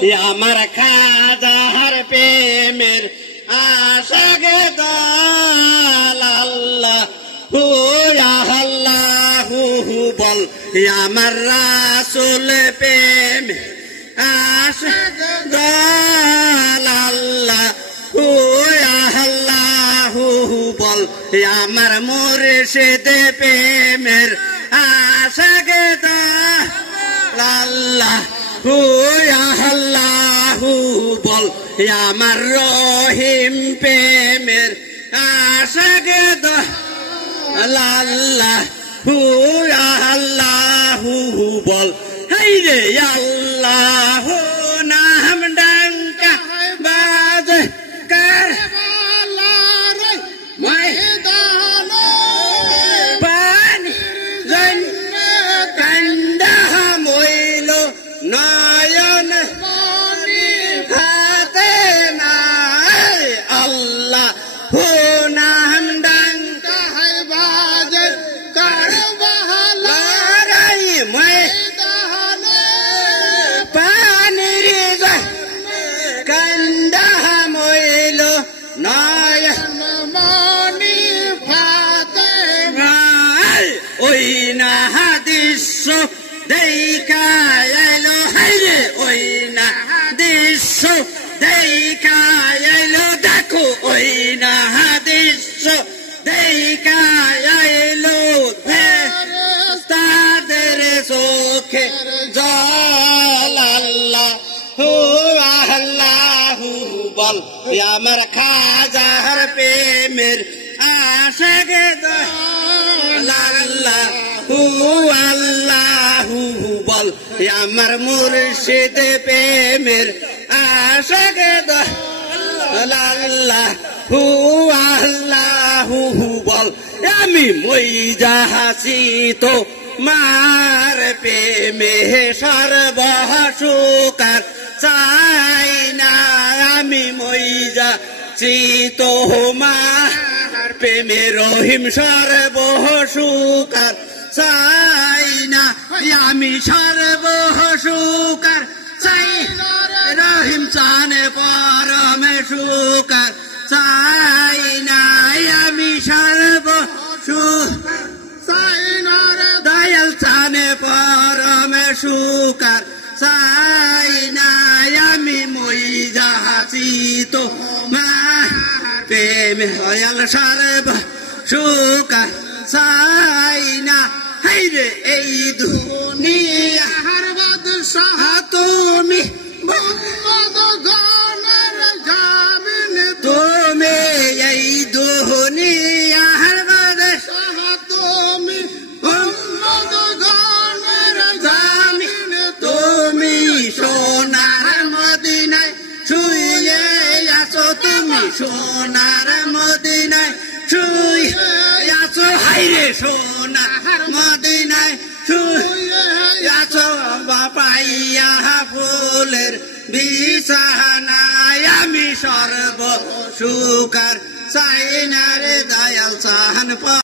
আমার খাজার প্রেমের আশাকে দল আল্লাহ হু আল্লাহ বল আমার রাসূল প্রেম আশাক দল আল্লাহ হু আল্লাহ বল আমার মুর্শিদ প্রেমের আশাকে দল আল্লাহ হু আল্লাহ বল আমার রহিম প্রেমের আশাকে দল আল্লাহ হু আল্লাহ বল হাই রে আল্লাহ নাম ডাঙ্কা বাজ কার পানি কান্দা মইল নয়ন হাতে নাই আল্লাহ হো নাম ডাঙ্কা বাজ কার লড়াই ময়দানে পানির কান্দা মইল নয়ন মনি ফাতে নাই ওই না দৃশ্য দেখা এলো হাইরে ওই না দৃশ্য দেখা এলো দেখো ওই না দৃশ্য দেখা এলো তাদের চোখে জল আল্লাহ হু আল্লাহ বল আমার খাজার প্রেমের আশাকে দল আল্লাহ হু আল্লাহ বল আমার মুর্শিদ প্রেমের আশাকে দল আল্লাহ হু আল্লাহ বল আমি মই যাহাছি তো মার প্রেমে সর্বসুকার চাই না আমি মই যাচ্ছি তো মার প্রেমে রহিম সর্বসুকার চাই না আমি সর্বসুকার চাই রহিম চানে পরমে সুকার চাই না আমি সর্বসুকার চাই না দয়াল চানে পরমে সুকার চাই না আমি মই যাহাছি তো প্রেম দয়াল সর্বসুকার চাই না হাইরে এই দুনিয়ার বাদশাহ তুমি তুমি এই দুনিয়ার বাদশাহ তুমি তুমি সোনার মদিনায় শুয়ে আছো তুমি সোনার মদিনায় শুয়ে আছো হাইরে সোনার মদিনায় শুয়ে আছো বাপাইয়া ফুলের বিছানায় আমি সর্বসুকার চাই না রে দয়াল চাহান